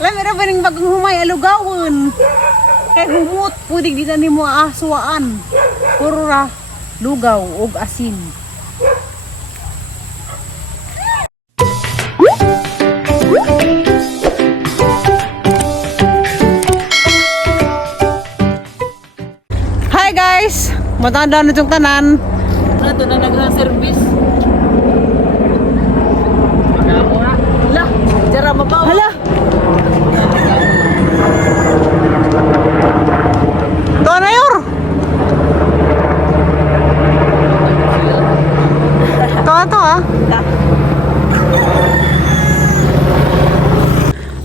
Alam mo ba ning bagong humay alugawon? Kay humot pwede di na nimo aswaan. Puro ra lugaw ug asin. Hi guys, matanda na itong tanan. Ito na nag-service. Hala, jara mabaw. Hala. To na yor. To ah.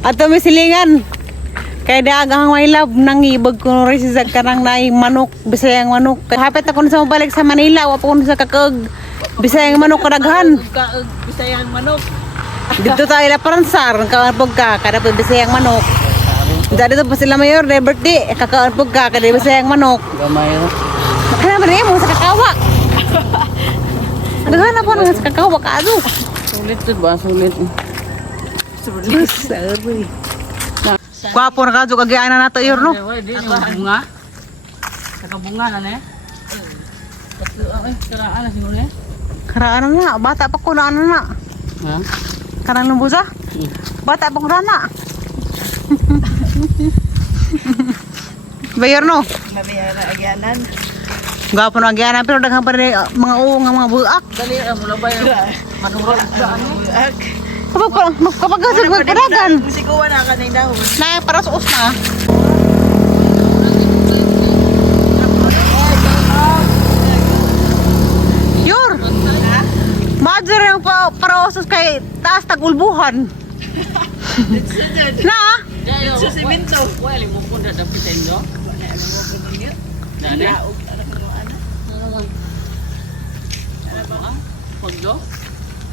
Ato may silingan. Kaya dagang may love nang ibag ko rin sa kanang naay manok, bisayang manok. Hapit ako na sa mabalik sa Manila, wapa ko na sa kakag bisayang manok kadaghan. Bisayang manok. Dito tayo laparansar, kakaanpog ka, kada po bisayang manok. Dito pa sila mayor, their birthday, kakaanpog ka, kada bisayang manok. Gamay na. Ano ba rin mo sa kakawa? Daghan na po na sa kakawa ka, ano? Sulit to ba? Sulit. Sorry. Kwapo na kadyo kagayaan na nato yor no? Bunga. Saka bunga na ne. Karaan na siguro ne. Karaan na, bata pa ko na ano na. Ha? Karang lumbusa? Bata pa ko na na. Bayor no? Mabiyara na agyanan. Gwapo na agyanan pero daghang pa rin mga uong nga mga buak. Dali mula ba yung madurog daan buak. Kapag gasig magpadagan. Siguan na kanay daw. Na para sa usna. Yor. Madzer yung para usos kay taas tagulbuhan. Na? Sa simento. Wala mo punda dapat sa inyo. Dana. Pagdo.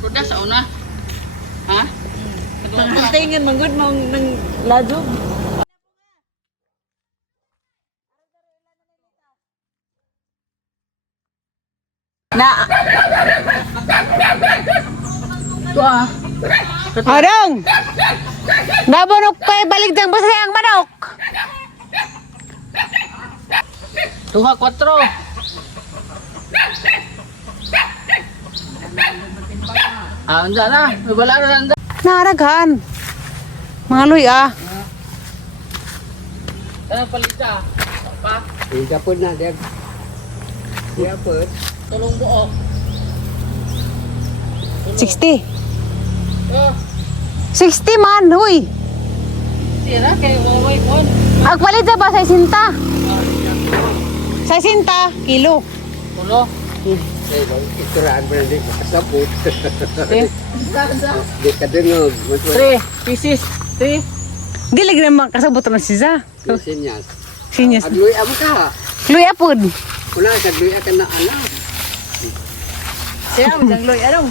Pagdo sa una. Ha? Tingin manggod mong nang ladog. Na. Wah. Adong. Nabunok pa balik dang basayang manok. Tuha 4. Ah, anda na. May bala na anda. Naraghan. Mga luy ah. Kana palita. Pa. Kapod na, Deb. Kapod. Tulong buok. 60. Oh, 60 man, huy. tira kay waway kon. Agpalit na ba sa sinta? Sa sinta, kilo. Tulo. Ituraan pa na di makasabot. Eh, Di ka dungog. 3 pieces. 3. Dili naman kasabot na siya. Sinyas. Sinyas. Agluy amo ka. Luy apod. Wala ka agluy ka na alam. Siya mo jangloy anong.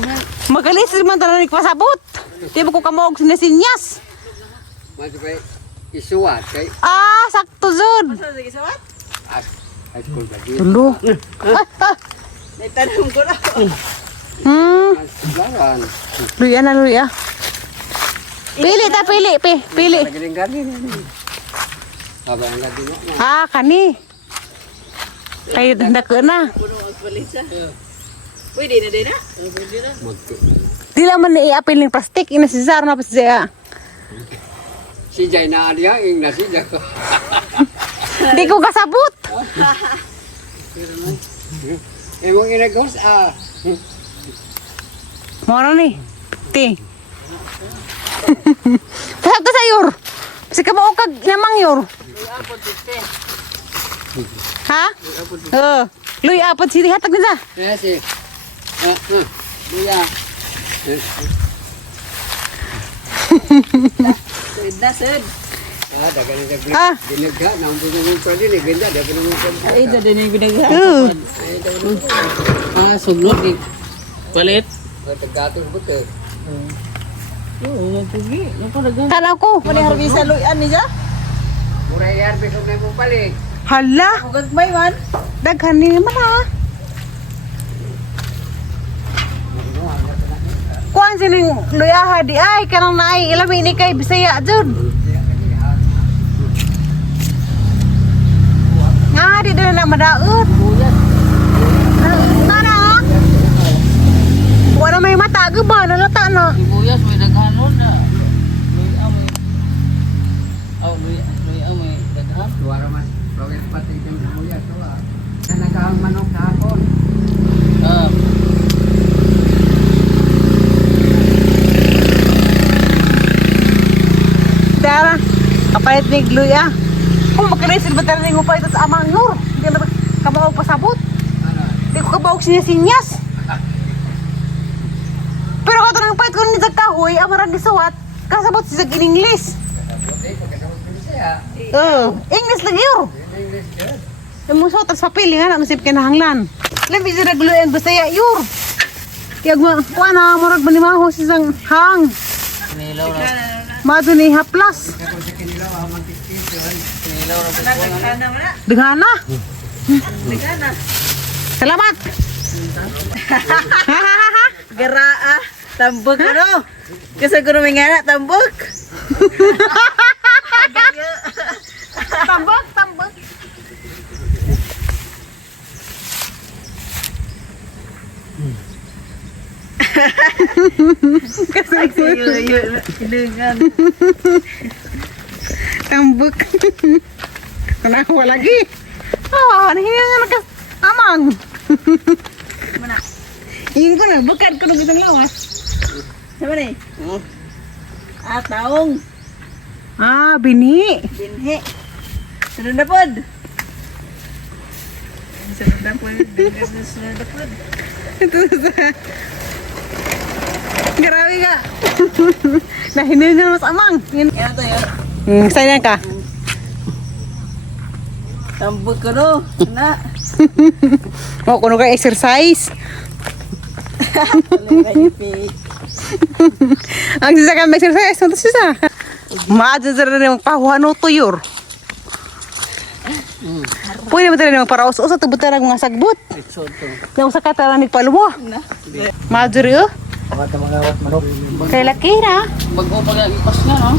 Magalis man talaga pasabot. Di ba ko kamog sinasinyas? Mas pa isuwat kay Ah, sakto zod. Sige sawat. high school ba di. Tulo. Naitanong ko na. Lawan. Luy na luy ah. Pili ta pili, pili. Galing galing. Aba ang galing mo. Ah, kani. Kayo dako na. Puno ang balisa. Pwede na din na. Pwede na. Magto. Di lang man iapil ng plastic ina si Zara na pa siya. Si Jay na aliya ing nasi jako. Di ko kasabot. Emong inagos Mora ni. Ti. Sakto sa yor. Kasi ka mo kag namang yor. Ha? Luy apod siri hatag na sa. Yes. Iya. Pwede na sir. Dagan ni dagan. Ah. Ginagha nang bunung pwede ni ganda dagan mo pwede. Ay, ito din yung binagla. Uh. Suglot eh. Palit. Tagatos betul. Oo, pugi. Napadagan. Kana ko. Mali harbisa luyan niya. Murah yar besok na mo balik. Hala. Gagmay man. Daghan ni naman ha. Kuan sining luyaha di ay kanang naay ilami ni kay Bisaya jud. Nga, di na madaot. Nana? Wala may mata, ba? Nalata na. Sibuyas, may daghanon na. May amoy. May amoy daghan. Suara mas. Bagay pati yung sibuyas. Yan nagkaang manok kahapon. Ah, Tara, kapalit ni Gloy ah. Kung magkarisin ba tayo ng upay ito sa amang nur? Hindi na kamawag pasabot. Hindi ko kabawag sinyas-sinyas. Pero ako ito nang pahit ko nito kahoy, amaran gisawat, kasabot siya in English. English lagi yun. Yung mga suot at papel, nga na, masip kinahanglan. Labi siya nagluy ang Bisaya yun. Kaya kuha na, marag manimaho siya hang. kinilaw na. Mado ni haplas. Kinilaw na. Degana. Salamat. Geraa, tambok ano? Kasi ko naman nga na, tambok. Tambak, tambak. Ay, sinugan. Tambak. Kenapa lagi? Oh, ini yang amang. Mana? Ini ko na, bukan ko na isang lawas. Sama nih? Ah, taong. Ah, bini. Binhe. Sunod na pod. Sunod na pod. Sunod na pod. Itu sa. Grabe ka. Nahiningan mas amang. Yan to yun. Sayang ka. Tambok ko no. Na. Oh, kuno ka exercise. Wala kayo pi. Ang sisa ka exercise, ano sisa? Maadya na yung pahuano tuyur. Pwede mo tayo para us-us at buta ng mga sagbot. Yung sa katalan ni Palumo. Maadya rin. Kaya laki na. Bago pa nga ipas nga, no?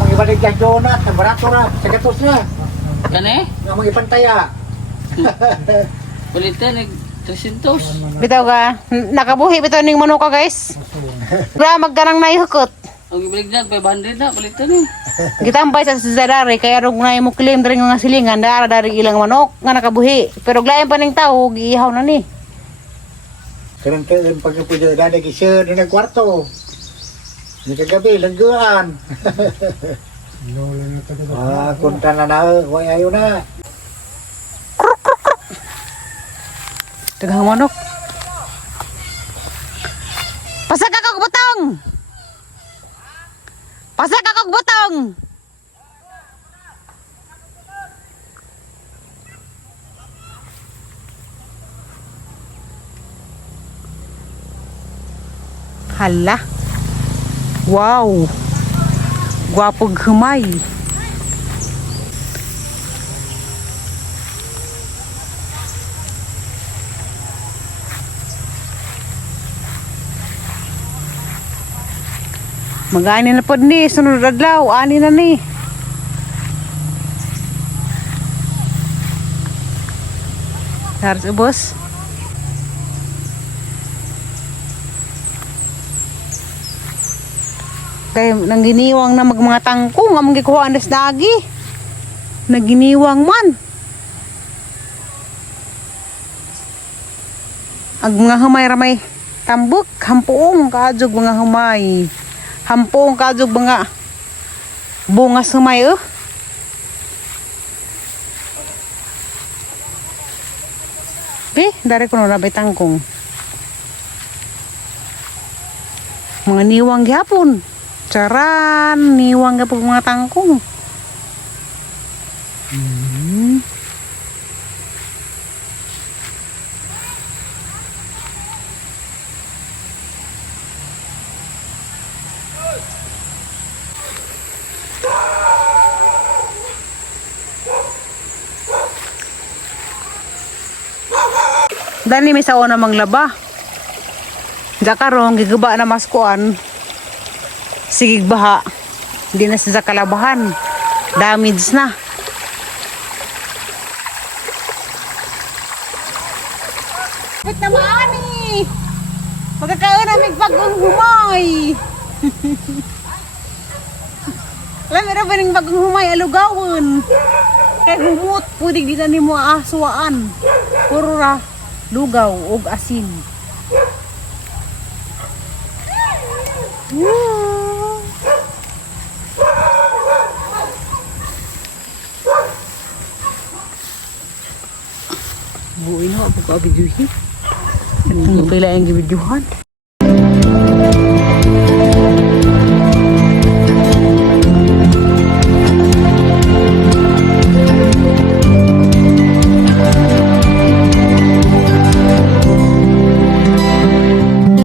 Ang ibalik dyan doon na. Ang barato na. Sagatos na. Kani? Ang mga ipantaya. Palitan, 300. Bitaw ka, nakabuhi bitaw ning manok ka guys. Wala magkanang naihukot. Ang ibalik na, 500 na, palitan eh. Gitambay sa Zadari, kaya rog na mo claim dari nga silingan, dara dari ilang manok nga nakabuhi. Pero glayan pa ning tao, giihaw na ni. Kailan pagkapuja na nag-isir na nagkwarto. Nagkagabi, langguan. Kunta na na, huwag ayaw na. Daghang manok. Pasak ka kog butong. Pasak ka kog butong. Hala. Wow. Gwapog humay. Mag-ani na po ni, sunod adlaw, ani na ni. Harus ubos. Kaya nang giniwang na mga tangko, nga magkikuha andas dagi. Naginiwang man. Ang mga humay-ramay tambok, hampuong kaadjog mga humay. Hampong kadjog mga bunga sumay oh. Be, dari ko na labay tangkong. Mga niwang gyapon. Charan, niwang gyapon mga tangkong. Dani may sao na manglaba. Diya karong giguba na maskuan. Sigig baha. Hindi na sa kalabahan. Damage na. Pagkakaon namin bagong humay. Alam mo ba ng bagong humay alugawon? Kay humot, pwede di na ni mo aswaan. Puro ra lugaw ug asin. Buuin ho, ako ka videohin. Ang pila yung videohan.